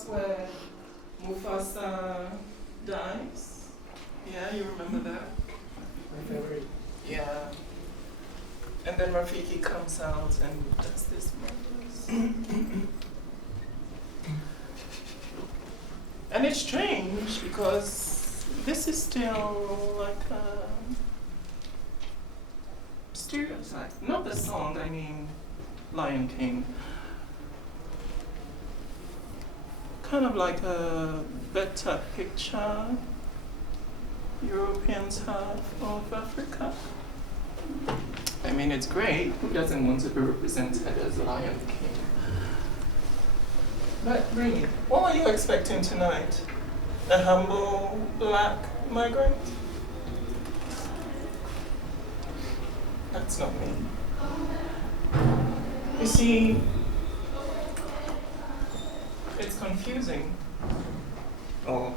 that's where Mufasa dies. Yeah, you remember that? My favorite. Yeah. And then Rafiki comes out and does this marvelous. And it's strange because this is still like a stereotype. Not the song, I mean Lion King. Kind of like a better picture Europeans have of Africa. I mean, it's great. Who doesn't want to be represented as Lion King? But really, what were you expecting tonight? A humble black migrant? That's not me. You see, it's confusing. Oh,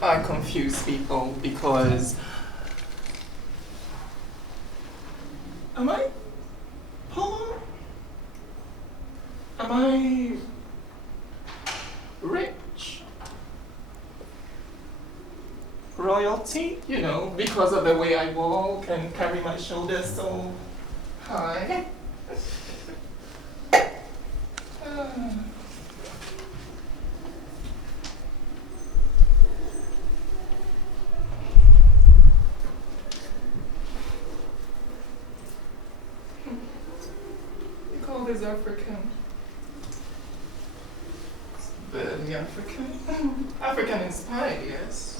I confuse people because am I poor? Am I rich? Royalty, you know, because of the way I walk and carry my shoulders so high. You call this African? Barely African. African inspired, yes.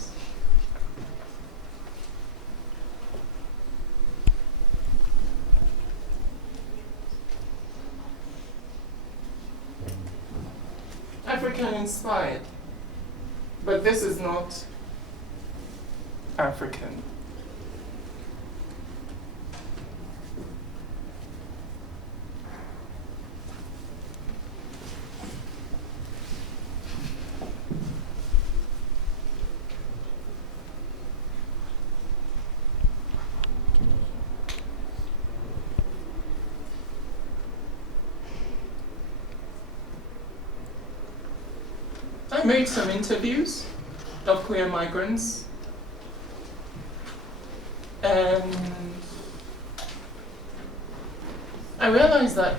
African inspired, but this is not African. I made some interviews of queer migrants, and I realized that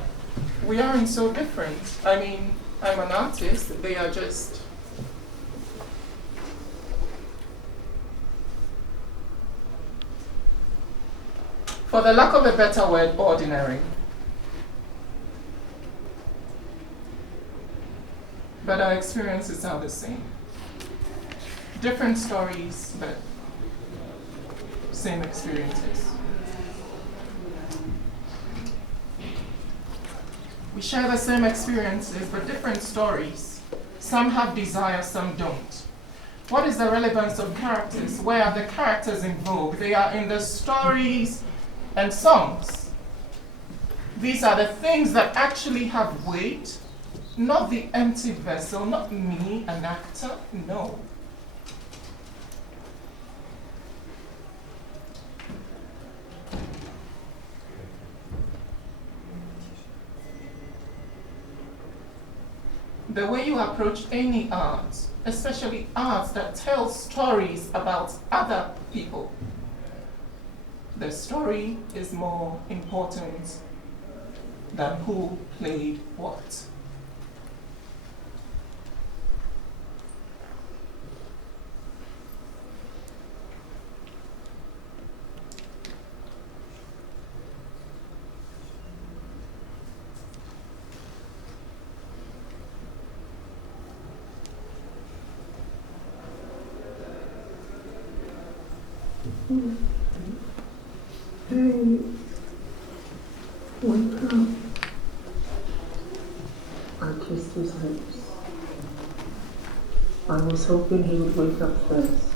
we aren't so different. I mean, I'm an artist, they are just for the lack of a better word, ordinary. But our experiences are the same. Different stories, but same experiences. We share the same experiences, but different stories. Some have desire, some don't. What is the relevance of characters? Where are the characters in Vogue? They are in the stories and songs. These are the things that actually have weight. Not the empty vessel, not me, an actor, no. The way you approach any art, especially art that tells stories about other people, the story is more important than who played what. Hey, wake up. I kissed his lips. I was hoping he would wake up first,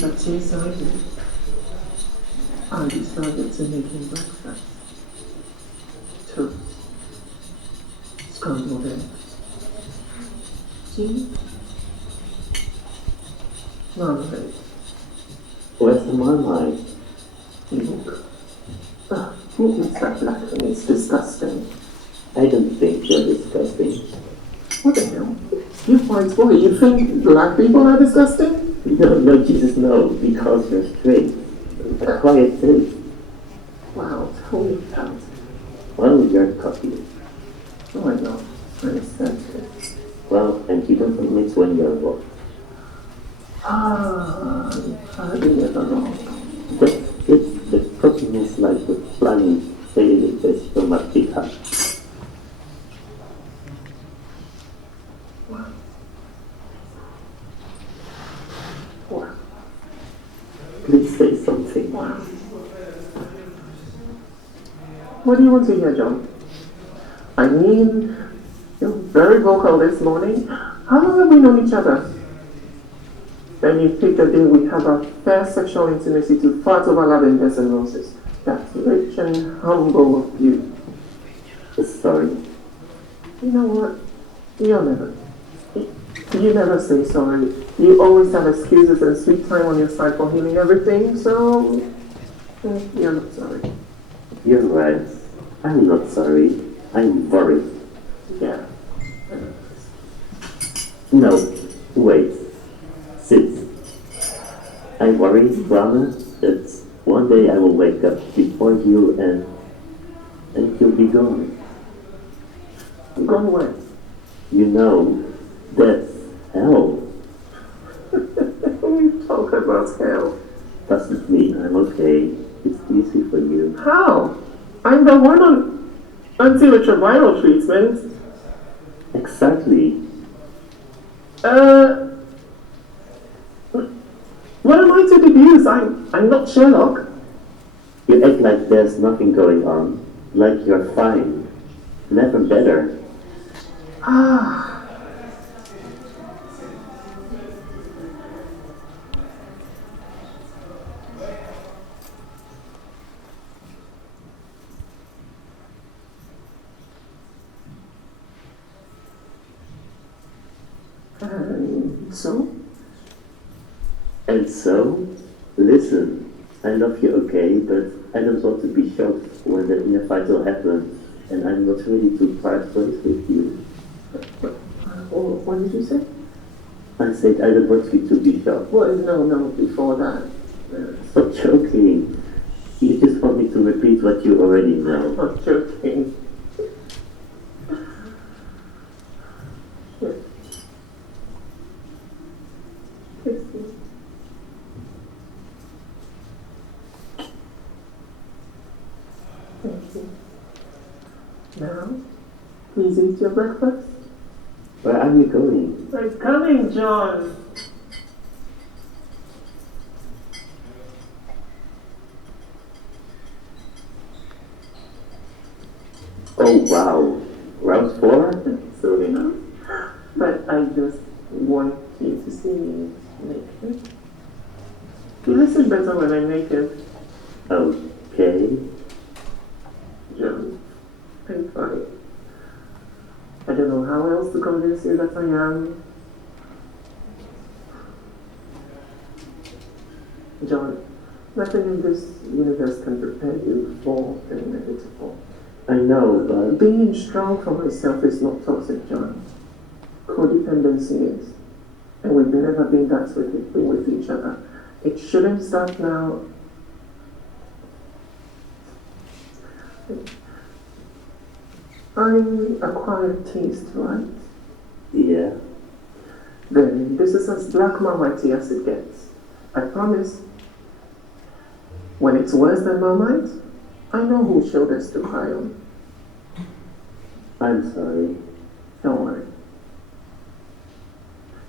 but since I did, I decided to make him breakfast. Toast, scrambled eggs, tea, marmalade. Where's the marmite? Look. What is that black thing? It's disgusting. I don't think you're disgusting. What the hell? You fight for it. You think black people are disgusting? No, Jesus, no, because you're straight. A quiet taste. Wow, tell me about it. Well, you're cocky. Oh, I know. I understand it. Well, and you don't admit when you're wrong. I'll be never wrong. The cockiness like the planning failing is so much bigger. Wow. Wow. Please say something. Wow. What do you want to hear, John? I mean, you're very vocal this morning. How long have we known each other? Then you pick a day we have our fair sexual intimacy to fart over lavenders and roses. That's rich and humble of you. Sorry. You know what? You never say sorry. You always have excuses and sweet time on your side for healing everything, so you're not sorry. You're right. I'm not sorry. I'm worried. Yeah. No, wait. Sit. I worry, Braam, that one day I will wake up before you and you'll be gone. Gone where? You know, that's hell. We talk about hell. Doesn't mean I'm okay. It's easy for you. How? I'm the one on antiretroviral treatment. Exactly. What am I to deduce? I'm not Sherlock. You act like there's nothing going on, like you're fine. Never better. So? And so, listen, I love you, okay, but I don't want to be shocked when the inner fight will happen, and I'm not ready to part ways with you. What did you say? I said I don't want you to be shocked. Well, no, before that. Stop joking. You just want me to repeat what you already know. I'm not joking. Shit. Kiss me. Thank you. Now, please eat your breakfast. Where are you going? I'm coming, John. Oh wow, round 4? Soon enough. But I just want you to see me naked. You listen better when I'm naked. Okay. John, I'm fine. I don't know how else to convince you that I am. John, nothing in this universe can prepare you for the inevitable. I know, but Being strong for myself is not toxic, John. Codependency is. And we've never been that with each other. It shouldn't start now. I'm acquired taste, right? yeah. Then this is as black marmite as it gets. I promise. When it's worse than Marmite, I know whose shoulders to cry on. I'm sorry. Don't worry.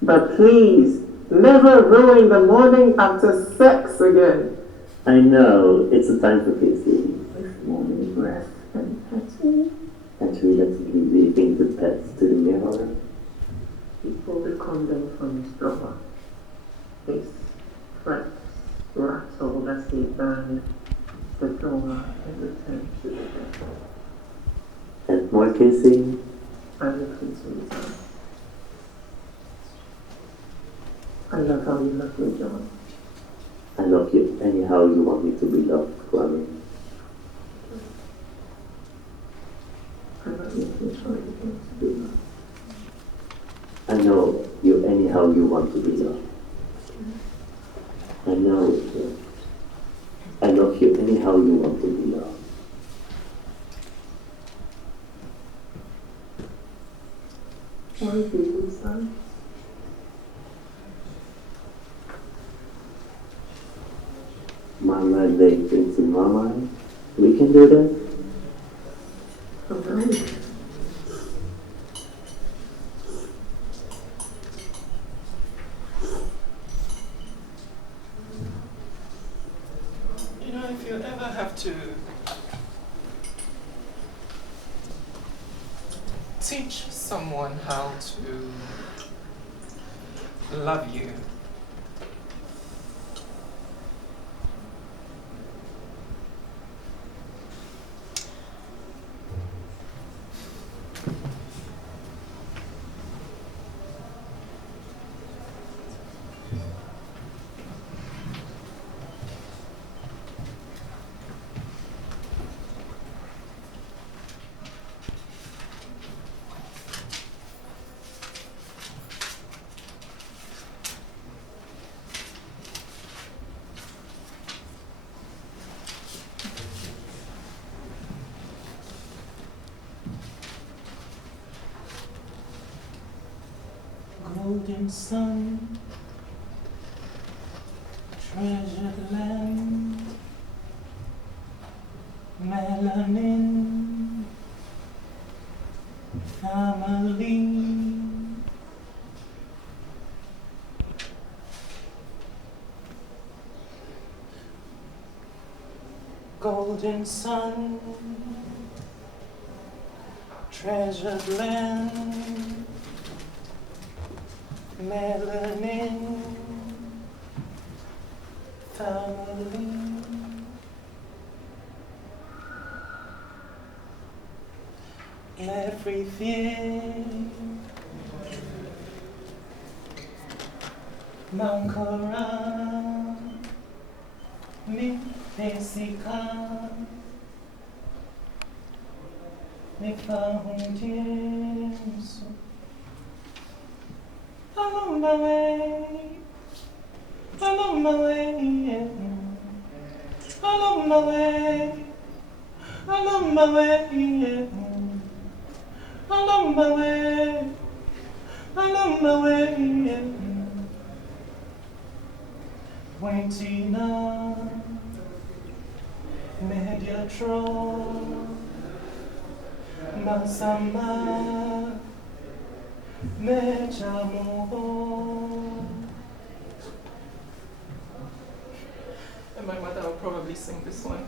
But please, never ruin the morning after sex again. I know, it's a time for kissing. With morning breath and petting. And relatively leaving the pets to the mirror. He pulled the condom from his drawer. His frets rattled as he banged the door and returned to the bed. And more kissing. I looked into his eyes. I love how you love me, John. I love you anyhow you want me to be loved, Kwame. I'm not making sure you to do that. I know how you want to be loved. I know it. I love you anyhow you want to be loved. What is it, son? Mama legs into mama. We can do that. Alright. You know, if you ever have to teach someone how to love you, golden sun, treasured land, melanin, family. Golden sun, treasured land, melanin, family. Everything, Mankara, mi Jessica, mi fahundienso. Along my way, along my way, along my way, along my way, along my way, along my way. Waiting on Mediatron, Masama. And my mother will probably sing this one.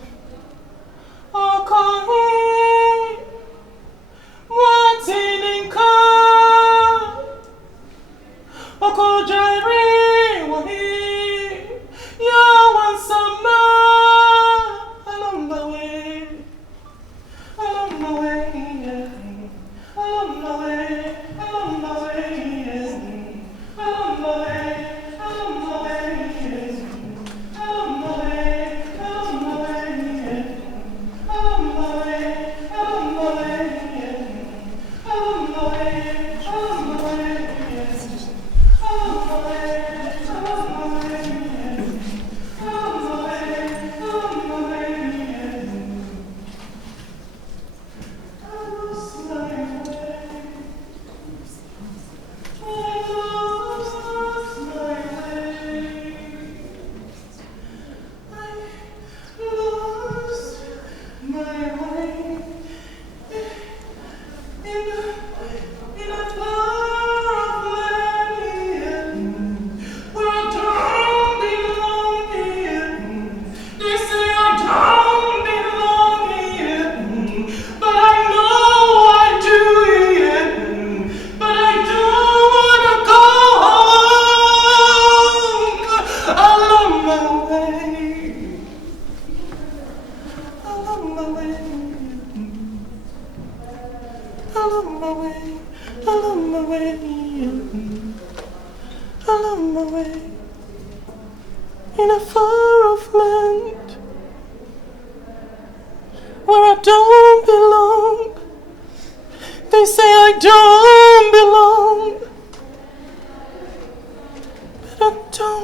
In a far-off land where I don't belong. They say I don't belong.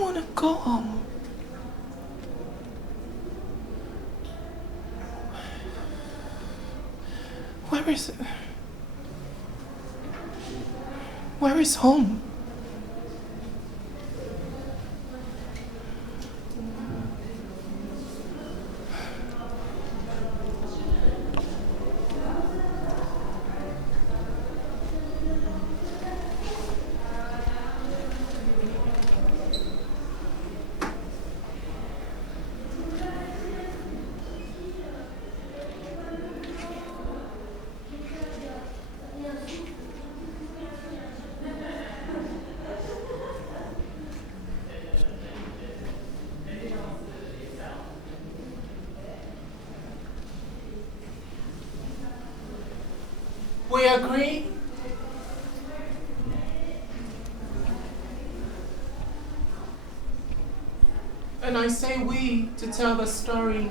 want to go home. Where is it? Where is home? We agree. And I say we to tell the story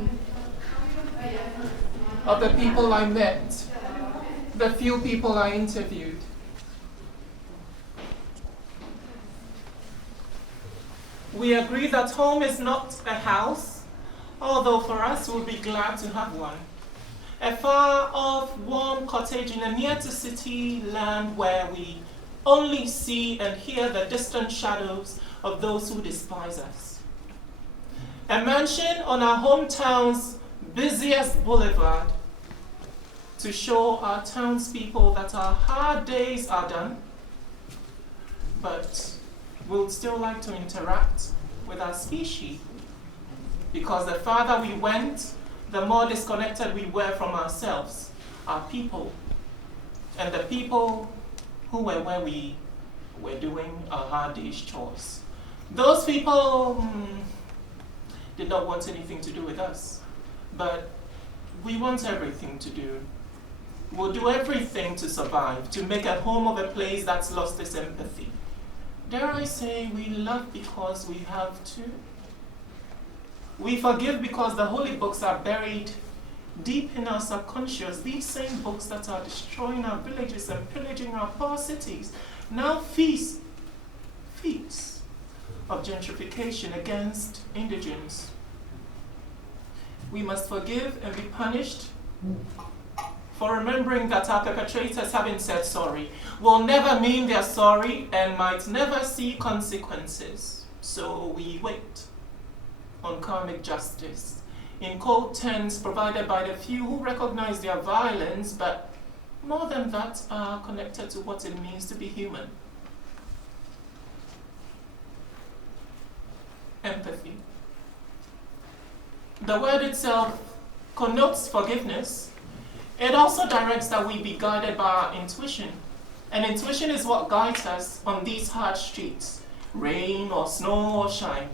of the people I met, the few people I interviewed. We agree that home is not a house, although for us we'll be glad to have one. A far-off, warm cottage in a near-to-city land where we only see and hear the distant shadows of those who despise us. A mansion on our hometown's busiest boulevard to show our townspeople that our hard days are done, but we'd still like to interact with our species, because the farther we went, the more disconnected we were from ourselves, our people, and the people who were where we were doing our hard day's chores. Those people did not want anything to do with us, but we want everything to do. We'll do everything to survive, to make a home of a place that's lost its empathy. Dare I say, we love because we have to. We forgive because the holy books are buried deep in our subconscious. These same books that are destroying our villages and pillaging our poor cities now feast of gentrification against indigents. We must forgive and be punished for remembering that our perpetrators haven't said sorry, will never mean they're sorry, and might never see consequences. So we wait on karmic justice, in cold tents provided by the few who recognize their violence, but more than that are connected to what it means to be human. Empathy. The word itself connotes forgiveness. It also directs that we be guided by our intuition. And intuition is what guides us on these hard streets, rain or snow or shine.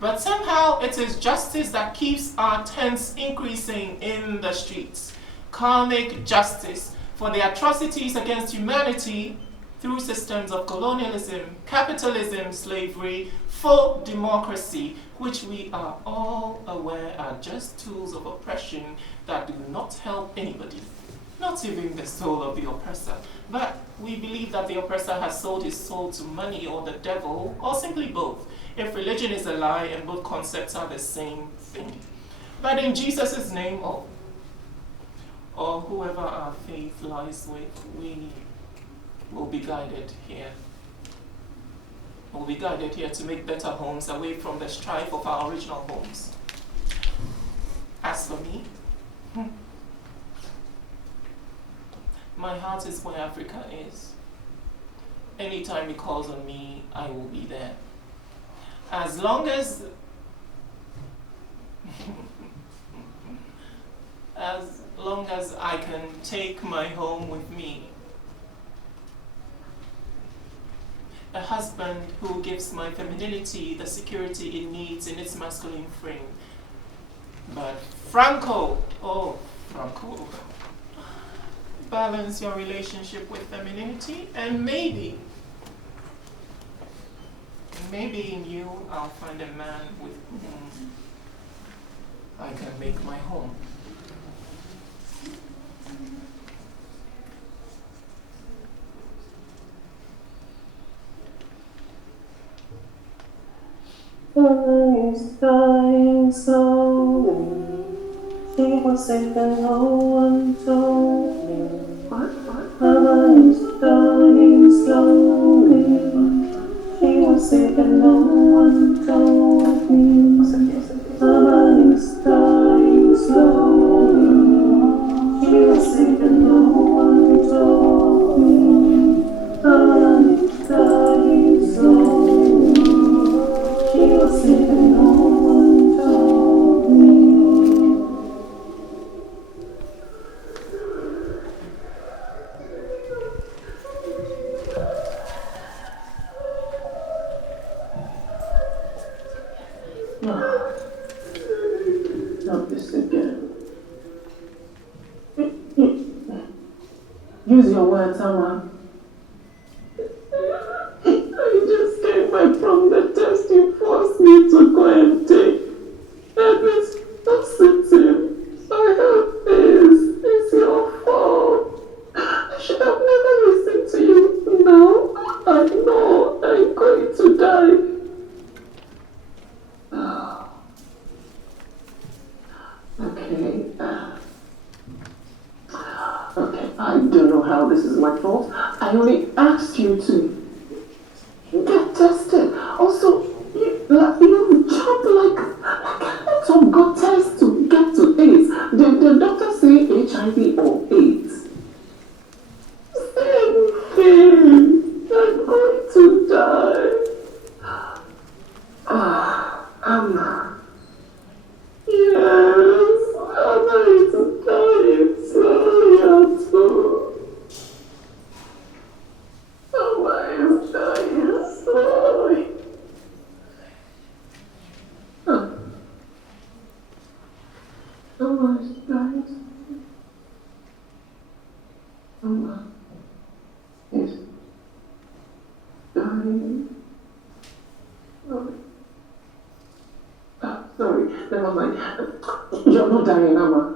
But somehow it is justice that keeps our tents increasing in the streets. Karmic justice for the atrocities against humanity through systems of colonialism, capitalism, slavery, full democracy, which we are all aware are just tools of oppression that do not help anybody, not even the soul of the oppressor. But we believe that the oppressor has sold his soul to money or the devil, or simply both, if religion is a lie and both concepts are the same thing. But in Jesus' name, or whoever our faith lies with, we will be guided here. We'll be guided here to make better homes away from the strife of our original homes. As for me, my heart is where Africa is. Anytime it calls on me, I will be there. As long as I can take my home with me. A husband who gives my femininity the security it needs in its masculine frame. But Franco, balance your relationship with femininity, and maybe in you I'll find a man with whom I can make my home. She was sick and no one told me. Mama is dying slowly. She was sick and no one told me. Mama is dying slowly. She was sick and no one told me. Mama is dying slowly. She was sick and no one told me. Not this again. Use your words, Amma. I just came back from the test you forced me to go and take. And it's positive. I have this. It's your fault. I should have never listened to you. Now I know I'm going to die. Okay. Okay, I don't know how this is my fault. I only asked you to get tested. Also, you jump like lots of good tests to get to AIDS. The doctor say HIV or AIDS. Same thing. I'm going to die. Anna. Yes, Anna is dying slowly, Ato. Anna is dying slowly. Anna is dying slowly. Anna is dying slowly. Sorry, never mind. You're not dying, Amma.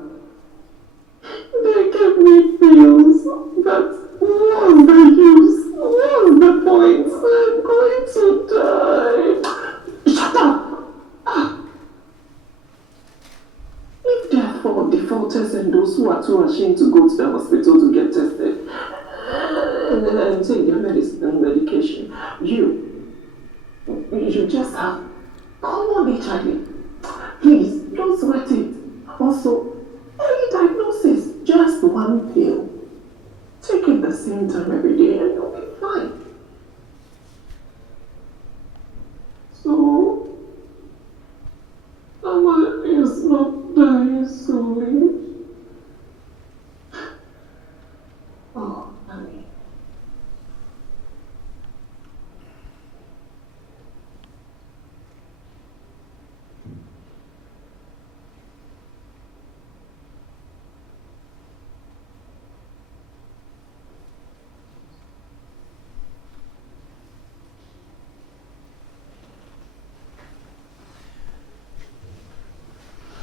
They gave me pills, but what's the use? What's the point? I'm going to die. Shut up! If they're for defaulters and those who are too ashamed to go to the hospital to get tested and take their medicine and medication, you just have common HIV. Please, don't sweat it. Also, early diagnosis, just one pill. Take it the same time every day and you'll be fine. So, Mama is not dying slowly. Oh, honey.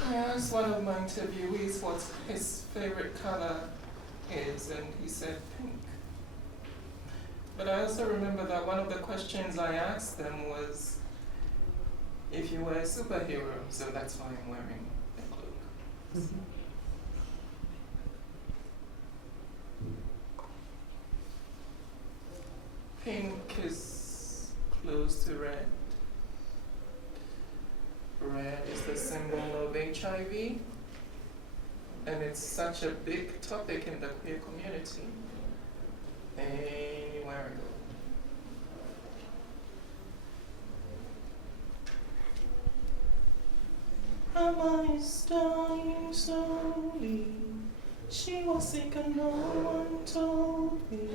I asked one of my interviewees what his favorite color is, and he said pink. But I also remember that one of the questions I asked them was if you were a superhero, so that's why I'm wearing a cloak. Pink is close to red. Red is the symbol of HIV, and it's such a big topic in the queer community. Anywhere I go. Mama is dying slowly. She was sick and no one told me.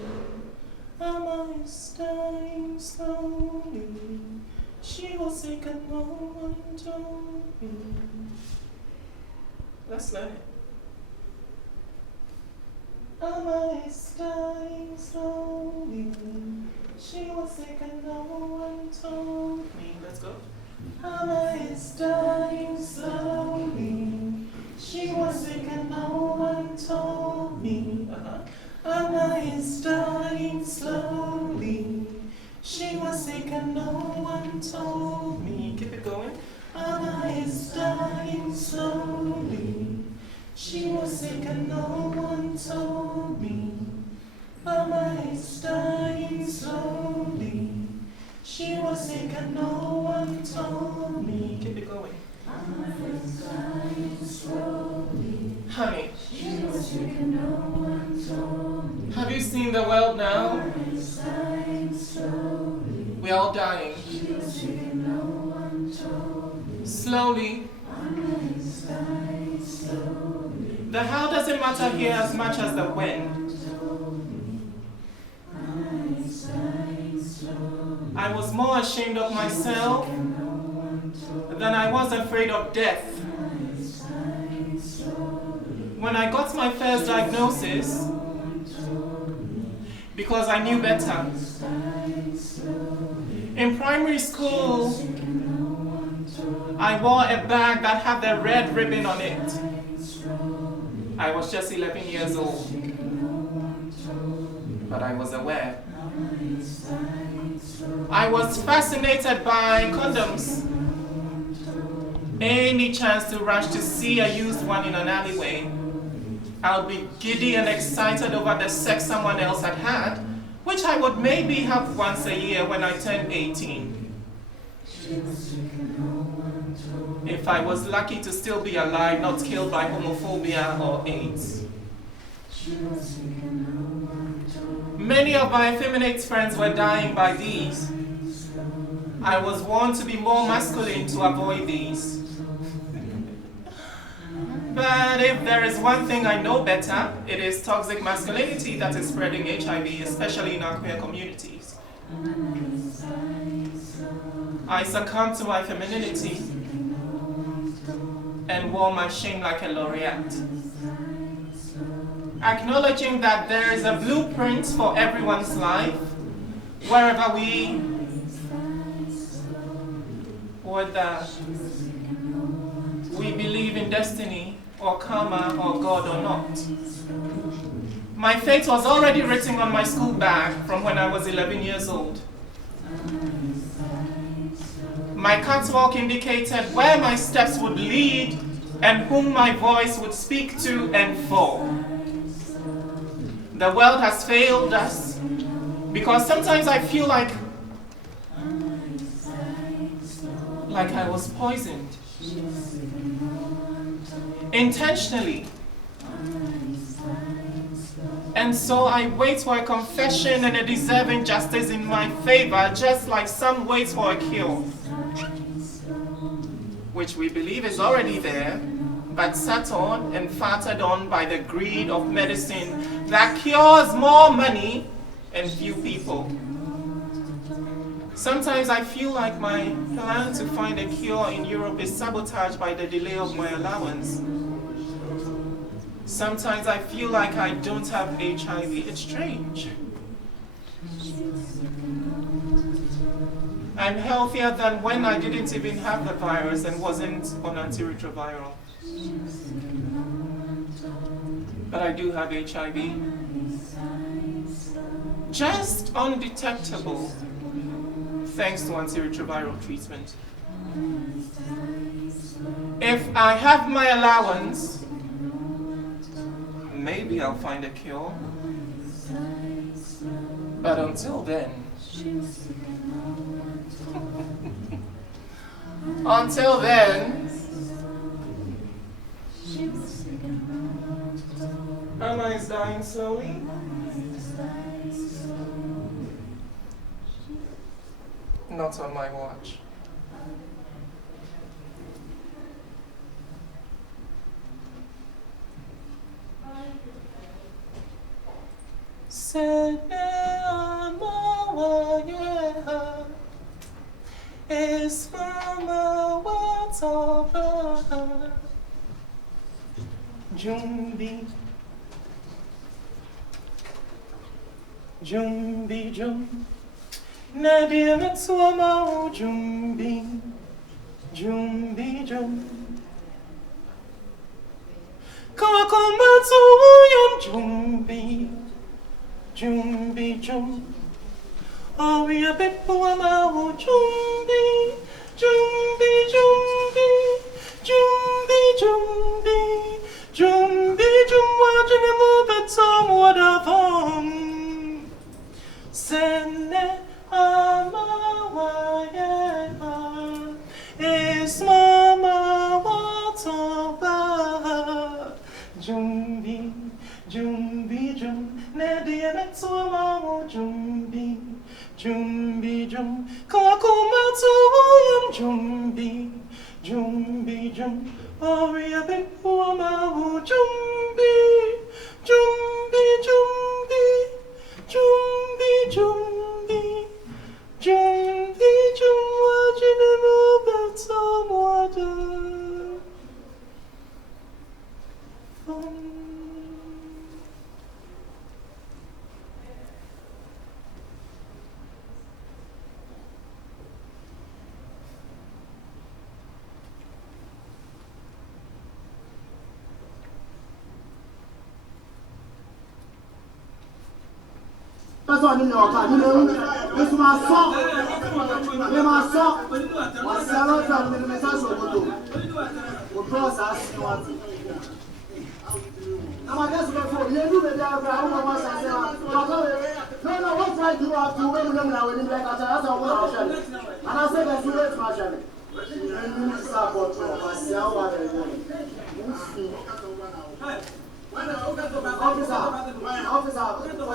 Mama is dying slowly. She was sick and no one told me. Let's learn it. Mama is dying slowly. She was sick and no one told me. Let's go. Mama is dying slowly. She was sick and no one told me. Mama is dying slowly. She was sick and no one told me. Keep it going. Mama is dying slowly. Honey, have you seen the world now? We're all dying. Slowly. The how doesn't matter here as much as the when. I was more ashamed of myself than I was afraid of death. When I got my first diagnosis, because I knew better. In primary school, I wore a bag that had the red ribbon on it. I was just 11 years old, but I was aware. I was fascinated by condoms. Any chance to rush to see a used one in an alleyway, I'll be giddy and excited over the sex someone else had had, which I would maybe have once a year when I turned 18. If I was lucky to still be alive, not killed by homophobia or AIDS. Many of my effeminate friends were dying by these. I was warned to be more masculine to avoid these. But if there is one thing I know better, it is toxic masculinity that is spreading HIV, especially in our queer communities. I succumbed to my femininity and wore my shame like a laureate. Acknowledging that there is a blueprint for everyone's life, wherever whether we believe in destiny or karma or God or not. My fate was already written on my school bag from when I was 11 years old. My catwalk indicated where my steps would lead and whom my voice would speak to and for. The world has failed us because sometimes I feel like I was poisoned. Intentionally. And so I wait for a confession and a deserving justice in my favor, just like some wait for a cure, which we believe is already there, but sat on and fattered on by the greed of medicine that cures more money and few people. Sometimes I feel like my plan to find a cure in Europe is sabotaged by the delay of my allowance. Sometimes I feel like I don't have HIV. It's strange. I'm healthier than when I didn't even have the virus and wasn't on antiretroviral. But I do have HIV. Just undetectable, thanks to antiretroviral treatment. If I have my allowance, maybe I'll find a cure. But until then, Anna is dying slowly. Not on my watch. Jumbi, Jumbi, Jum, Nadia Matsuama, Jumbi, Jumbi, Jum, Kawakomatsu, Jumbi, Jumbi, Jum, oh, we are Bepuama, Jumbi, Jumbi, Jumbi, Jumbi, Jumbi. Jumbi jumwa junemu betom wadavon Sene amawaye is mama watoba Jumbi, Jumbi, Jum, Nadia, that's all my Jumbi, Jumbi, Jum, Kakuma to William Jumbi, Jumbi, Jum, Aria Big Wama, Jumbi, Jumbi, Jumbi, Jumbi, Jumbi, Jumbi, Jum, watching him about some water. That's why I didn't know. This is my song. This is my song. My salon is the message of Odo. Odo is asking what. I'm a guest before. You do the day after I want to say, no, what right do you have to win them now when you like that? That's all I'm saying. And I said that's the way it's my channel. And you support me. I see how I am. Officer, I don't know what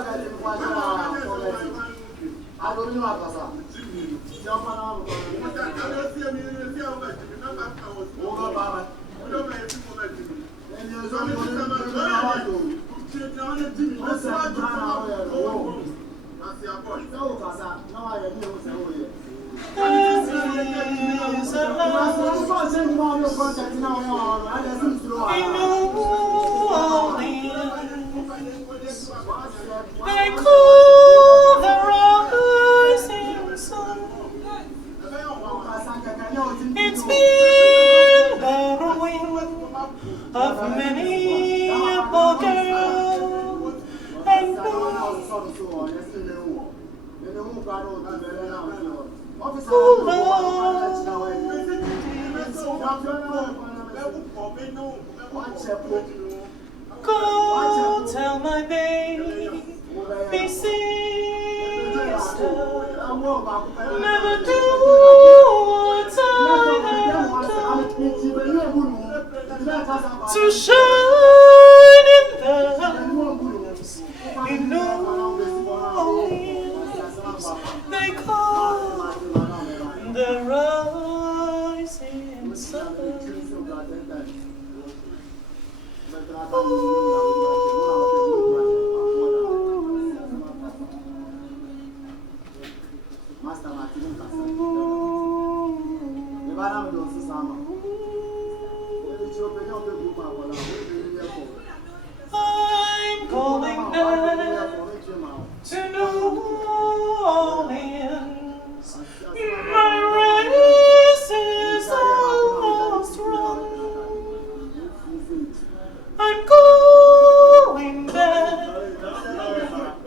they call the rising sun. It's been the ruin of many a poor girl and go tell my baby sister, never do what I have done to shine in the house in New Orleans. They call the rising sun. I'm going back to New Orleans. My race is almost run. I'm going back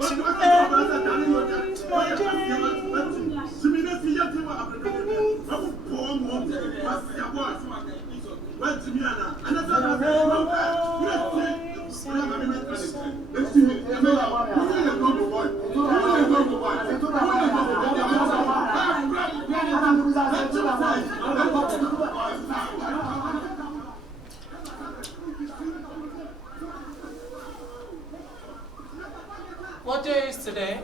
to end my days. What day is today?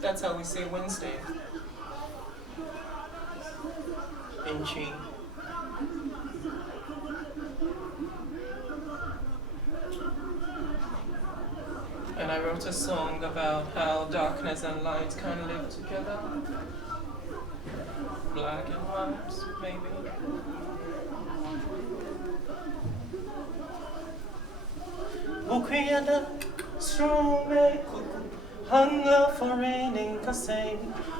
That's how we say Wednesday in Trinh. And I wrote a song about how darkness and light can live together. Black and white, maybe. Ukuyada, strume kuku, hunger for raining kasei.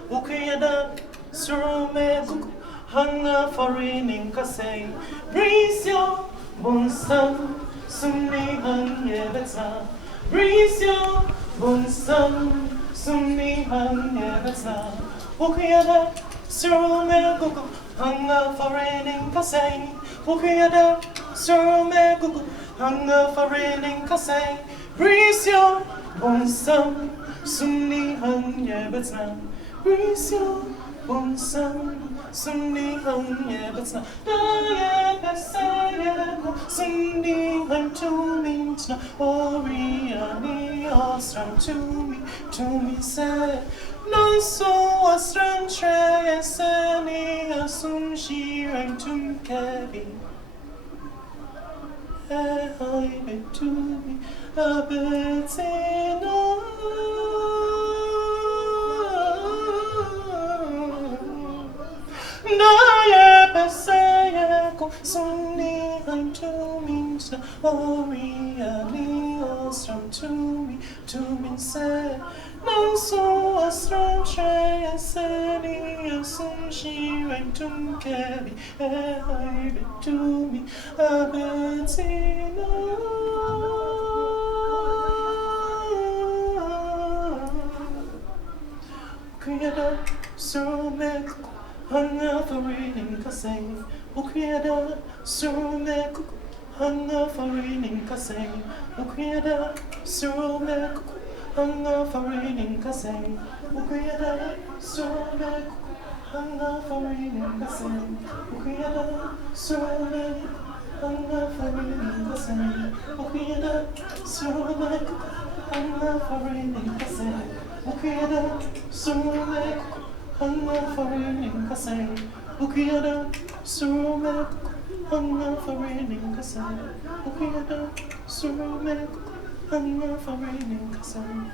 Ukuyada, strume kuku, hunger for raining kasei. Breeze your bonsam, sumni hanyebeta. Breeze your bonsam, sumni hanyebeta. Ukuyada, strume kuku, hunger for raining kasei. Ukuyada, strume kuku, hunger for raining kasei. Breeze your Bonsam, sumni hang yebetsna, Brisio, bonsam, sumni hang yebetsna, Daye pesayeko, sumni hang tumintna, Oriani ostram to me say, non so ostram tre eseni asum shirang tum kebi. I bet to me, I bet Daye pesayeko, sumni hang tumintna, Oriani ostram to me say, non so ostram tre eseni asum shirang tum kebi. I bet to me, I bet Creator, so make Hanga for reading Kasei, O Creator, so make Hanga for reading Kasei, O Creator, so make Hanga for reading Kasei, O Creator, so make Hanga for reading Kasei, O Creator, so make Hanga for reading Kasei, O Creator, so make Hanga for reading Kasei, O Creator, so make Hanga for reading Kasei, O Creator, so make Hanga for reading Kasei, O Creator, so make Hanga for reading Kasei.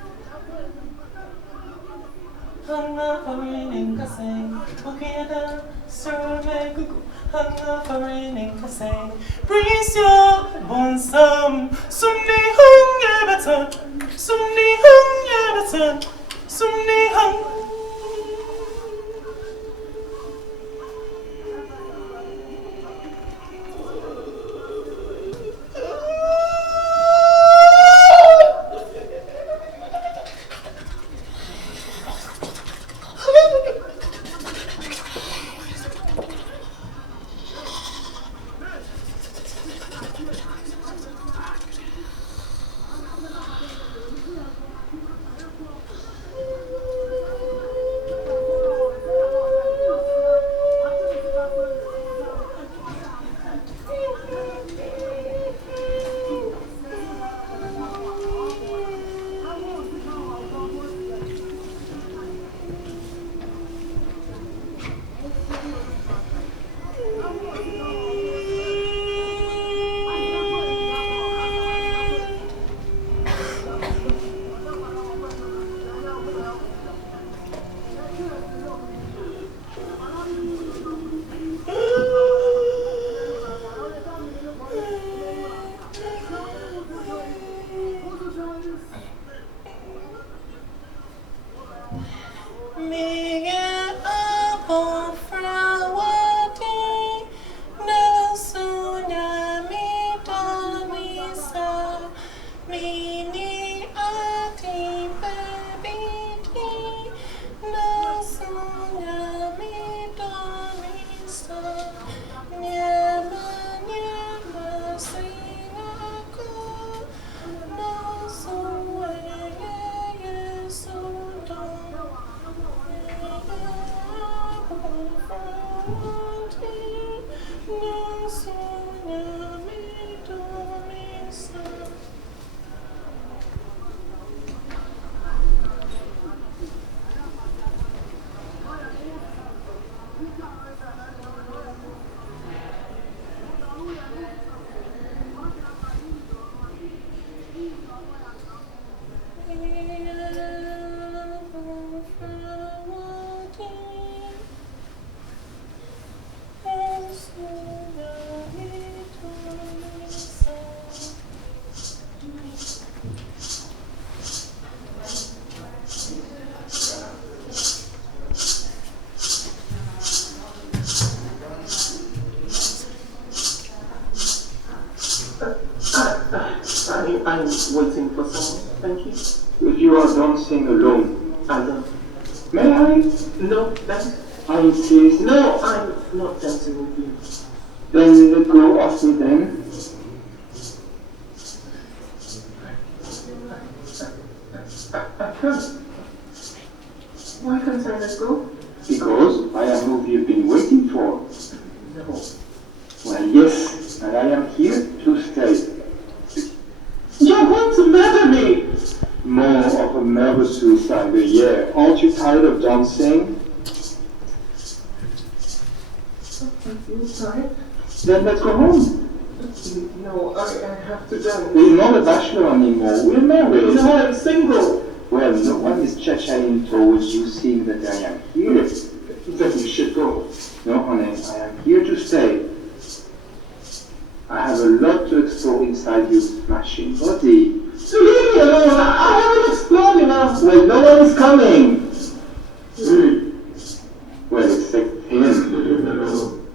Hanga for reading Kasei, O Creator, so make Hanga for reading Kasei. Breeze your bonsam, sumni hung yabatan, sumni hung yabatan, sumni hung. I'm waiting for someone, thank you. If you are dancing alone, I don't. may I? No, thanks. I insist. No, I'm not dancing with you. Then let go of me then. I can't. Why can't I let go? Because I am who you've been waiting for. No. Well, yes, and I am here to stay. You're going to murder me! More of a nervous suicide a year. Aren't you tired of dancing? I feel tired. Then let's go home. No, I have to dance. We're not a bachelor anymore. We're married. No, I'm single. Well, no one is cha-chaing towards you, seeing that I am here. Then you should go. No, honey, I am here to stay. I have a lot to explore inside your smashing body. Leave me alone. I haven't explored enough. Well, no one is coming. Well, except him.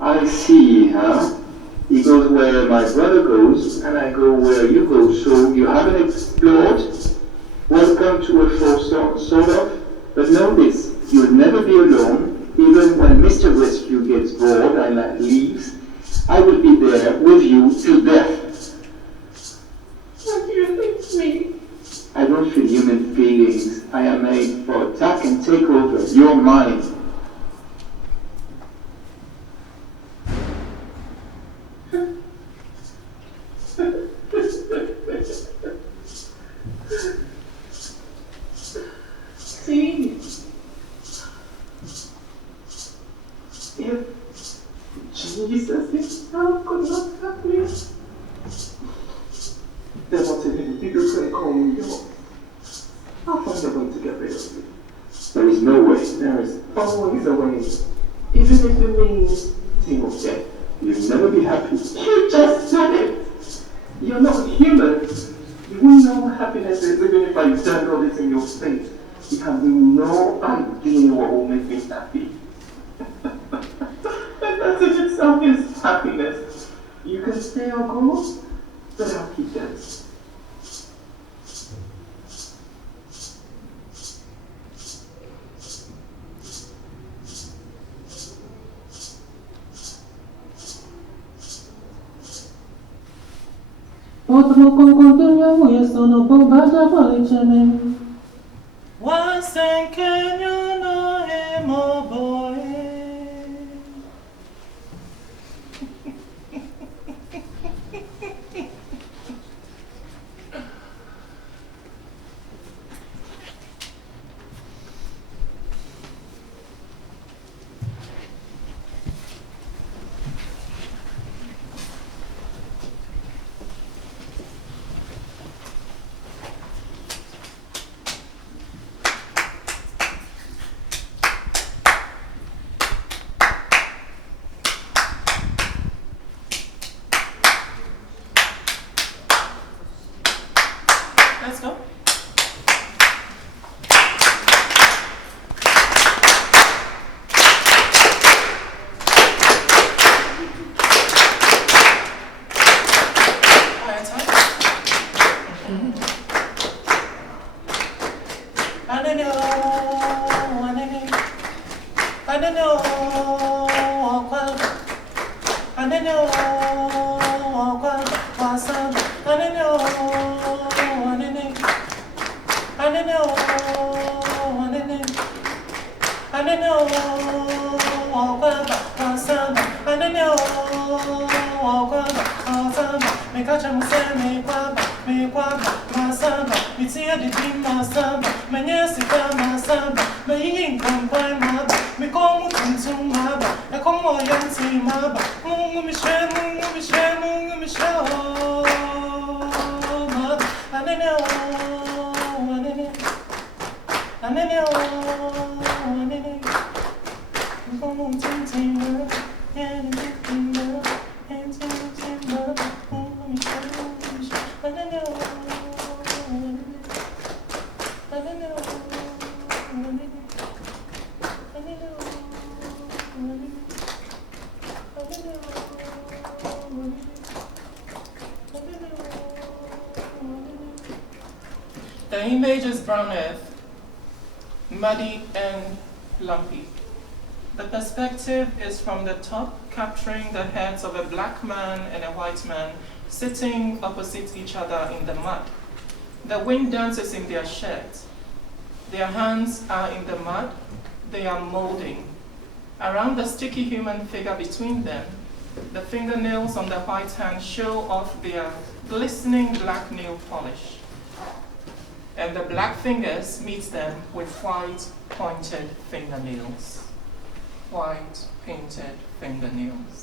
I see, huh? He goes where my brother goes, and I go where you go. So you haven't explored? Welcome to a foursome, sort of. But know this, you'll never be alone. Even when Mr. Rescue gets bored and leaves, I will be there with you till death. What do you think me? I don't feel human feelings. I am made for attack and take over. You're mine. See? If Jesus himself could not help me, then what if you can call me yours? I'll find a way to get rid of you. There is no way. There is always a way, even if it means seeing of death. You'll never be happy. You just said it! You're not human. You won't know what happiness is even if I done all this in your face. You have no idea what will make me happy. That in itself is happiness. You can stay or go, but I'll keep them. Outro com continuo e sono bombarda policeme. Once and can you know him, oh boy? Let's go. The image is brown earth, muddy and lumpy. The perspective is from the top, capturing the heads of a black man and a white man sitting opposite each other in the mud. The wind dances in their shirts. Their hands are in the mud. They are molding. Around the sticky human figure between them, the fingernails on the white hand show off their glistening black nail polish. And the black fingers meet them with white pointed fingernails. White painted fingernails.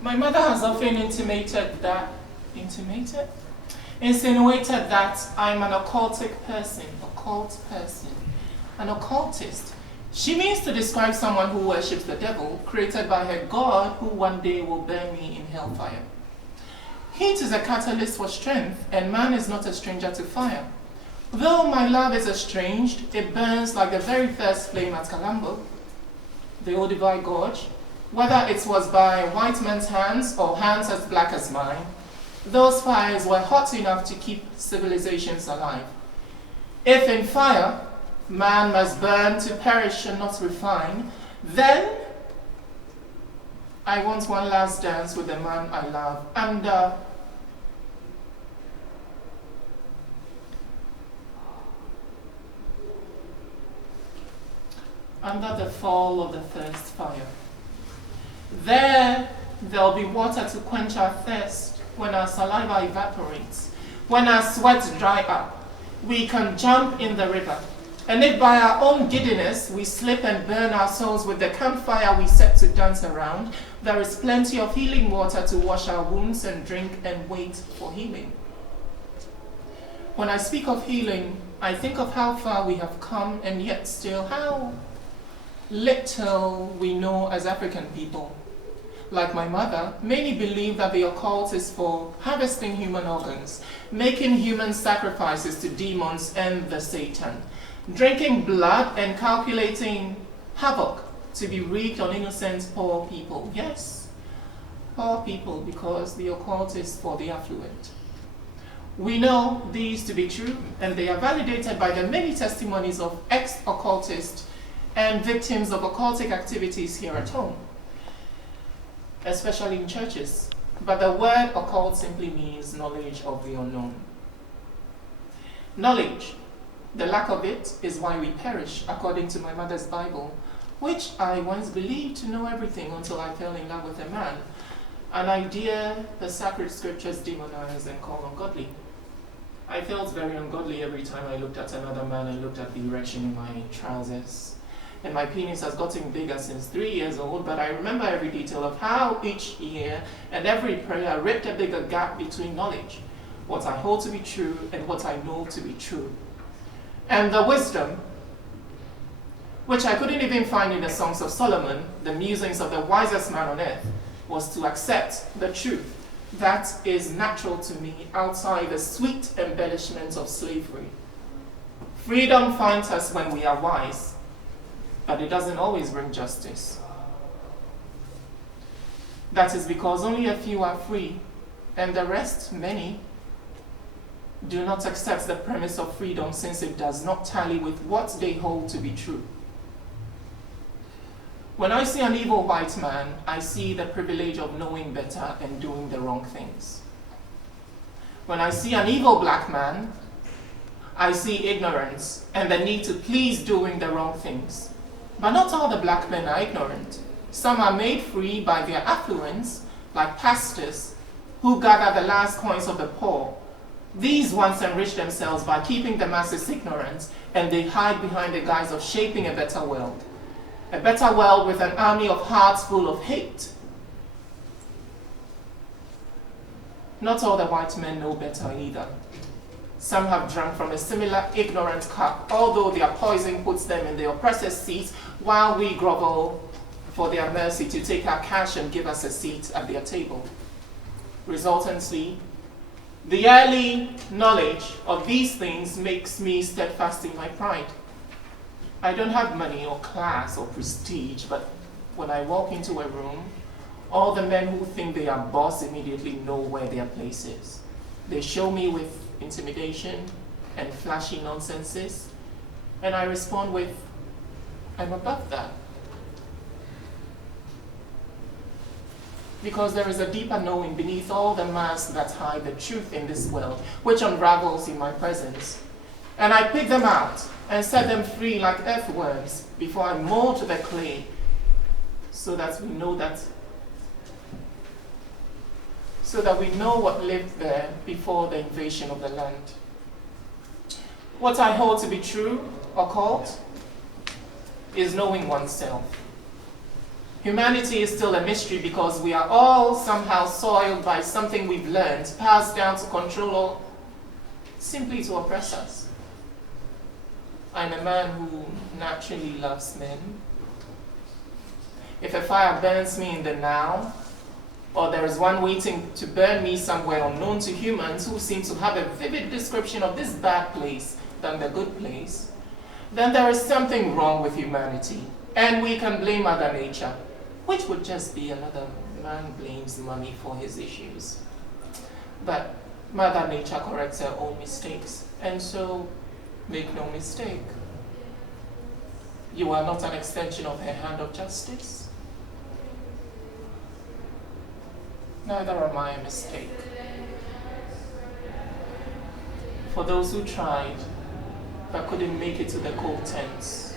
My mother has often insinuated that I'm an occultic person, an occultist. She means to describe someone who worships the devil, created by her God, who one day will burn me in hellfire. Heat is a catalyst for strength, and man is not a stranger to fire. Though my love is estranged, it burns like the very first flame at Kalambo, the Odevi Gorge. Whether it was by white man's hands or hands as black as mine, those fires were hot enough to keep civilizations alive. If in fire, man must burn to perish and not refine, then I want one last dance with the man I love under the fall of the first fire. There'll be water to quench our thirst when our saliva evaporates. When our sweats dry up, we can jump in the river. And if by our own giddiness we slip and burn our souls with the campfire we set to dance around, there is plenty of healing water to wash our wounds and drink and wait for healing. When I speak of healing, I think of how far we have come and yet still how little we know as African people. Like my mother, many believe that the occult is for harvesting human organs, making human sacrifices to demons and the Satan, drinking blood and calculating havoc to be wreaked on innocent poor people. Yes, poor people, because the occult is for the affluent. We know these to be true, and they are validated by the many testimonies of ex-occultists and victims of occultic activities here at home, especially in churches. But the word occult simply means knowledge of the unknown. Knowledge, the lack of it, is why we perish, according to my mother's Bible, which I once believed to know everything until I fell in love with a man, an idea the sacred scriptures demonize and call ungodly. I felt very ungodly every time I looked at another man and looked at the erection in my trousers. And my penis has gotten bigger since 3 years old, but I remember every detail of how each year and every prayer ripped a bigger gap between knowledge, what I hold to be true and what I know to be true. And the wisdom, which I couldn't even find in the Songs of Solomon, the musings of the wisest man on earth, was to accept the truth that is natural to me outside the sweet embellishments of slavery. Freedom finds us when we are wise, but it doesn't always bring justice. That is because only a few are free, and the rest, many, do not accept the premise of freedom since it does not tally with what they hold to be true. When I see an evil white man, I see the privilege of knowing better and doing the wrong things. When I see an evil black man, I see ignorance and the need to please doing the wrong things. But not all the black men are ignorant. Some are made free by their affluence, like pastors who gather the last coins of the poor. These ones enrich themselves by keeping the masses ignorant, and they hide behind the guise of shaping a better world. A better world with an army of hearts full of hate. Not all the white men know better either. Some have drunk from a similar ignorant cup, although their poison puts them in the oppressor's seat, while we grovel for their mercy to take our cash and give us a seat at their table. Resultantly, the early knowledge of these things makes me steadfast in my pride. I don't have money or class or prestige, but when I walk into a room, all the men who think they are boss immediately know where their place is. They show me with intimidation, and flashy nonsenses. And I respond with, I'm above that. Because there is a deeper knowing beneath all the masks that hide the truth in this world, which unravels in my presence. And I pick them out and set them free like earthworms before I mold the clay, so that we know what lived there before the invasion of the land. What I hold to be true, occult, is knowing oneself. Humanity is still a mystery because we are all somehow soiled by something we've learned, passed down to control or simply to oppress us. I'm a man who naturally loves men. If a fire burns me in the now, or there is one waiting to burn me somewhere unknown to humans who seem to have a vivid description of this bad place than the good place, then there is something wrong with humanity, and we can blame Mother Nature, which would just be another man blames money for his issues. But Mother Nature corrects her own mistakes, and so make no mistake, you are not an extension of her hand of justice. Neither am I a mistake. For those who tried but couldn't make it to the cold tents,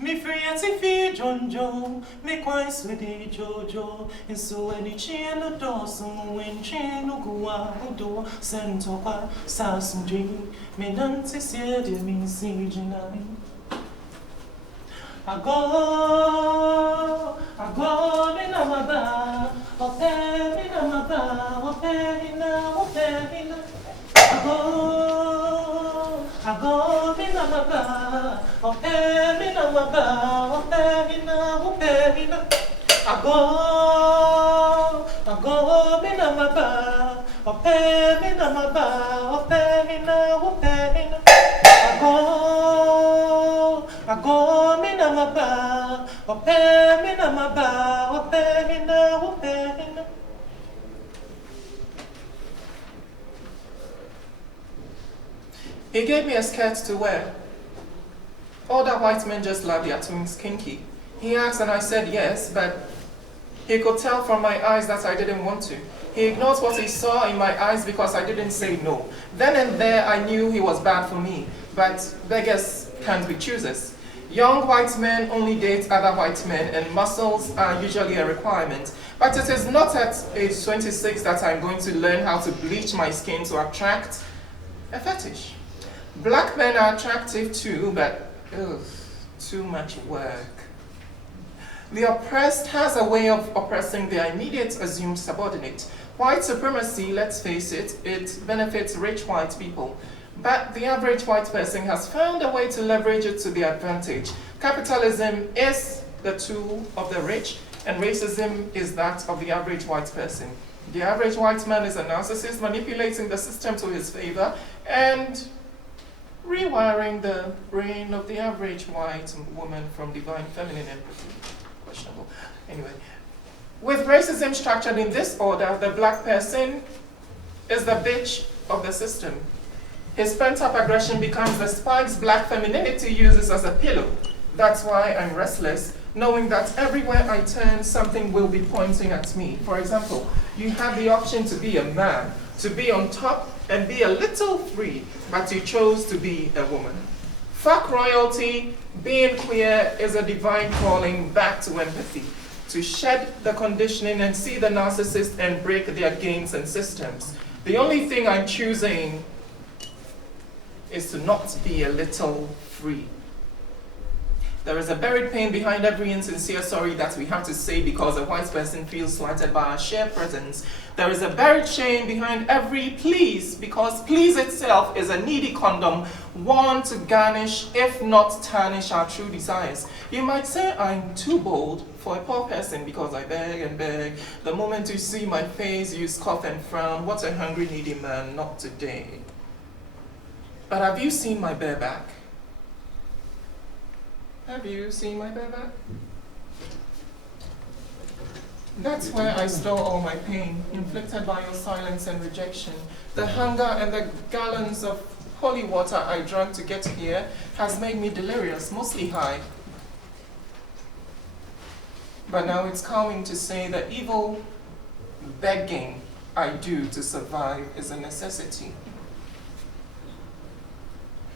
Mi friati fi jonjo, mi quai swedi jojo, in so any chino dawson, when chino gua udo, sento qua, sasunji, me nanti siedi mi sijinai. Ago, mi namaba, ope mi namaba, ope hina, ago mi namaba, ope mi namaba, ope hina, ago mi namaba, ope mi namaba, ope hina, ago mi namaba, ope mi namaba, ope hina. He gave me a skirt to wear. All that white men just love their twins kinky. He asked and I said yes, but he could tell from my eyes that I didn't want to. He ignored what he saw in my eyes because I didn't say no. Then and there I knew he was bad for me, but beggars can't be choosers. Young white men only date other white men and muscles are usually a requirement. But it is not at age 26 that I'm going to learn how to bleach my skin to attract a fetish. Black men are attractive too, but too much work. The oppressed has a way of oppressing their immediate assumed subordinate. White supremacy, let's face it, it benefits rich white people. But the average white person has found a way to leverage it to their advantage. Capitalism is the tool of the rich, and racism is that of the average white person. The average white man is a narcissist manipulating the system to his favor and rewiring the brain of the average white woman from divine feminine empathy. Questionable. Anyway, with racism structured in this order, the black person is the bitch of the system. His pent-up aggression becomes the spikes black femininity uses as a pillow. That's why I'm restless, knowing that everywhere I turn, something will be pointing at me. For example, you have the option to be a man, to be on top and be a little free, but you chose to be a woman. Fuck royalty, being queer is a divine calling back to empathy, to shed the conditioning and see the narcissist and break their games and systems. The only thing I'm choosing is to not be a little free. There is a buried pain behind every insincere sorry that we have to say because a white person feels slighted by our shared presence. There is a buried shame behind every please because please itself is a needy condom worn to garnish, if not tarnish, our true desires. You might say I'm too bold for a poor person because I beg and beg. The moment you see my face, you scoff and frown. What a hungry, needy man, not today. But have you seen my bare back? Have you seen my bareback? That's where I store all my pain, inflicted by your silence and rejection. The hunger and the gallons of holy water I drank to get here has made me delirious, mostly high. But now it's calming to say that evil begging I do to survive is a necessity.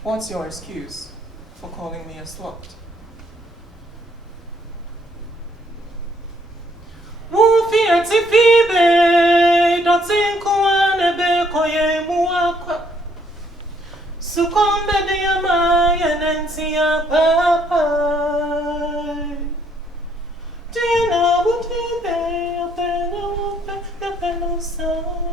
What's your excuse for calling me a slut? Wufiati fibe, dotinkuane be koye muakwa. Sukombe de yamaya nantia papa. Do you know what you be, a penal sa?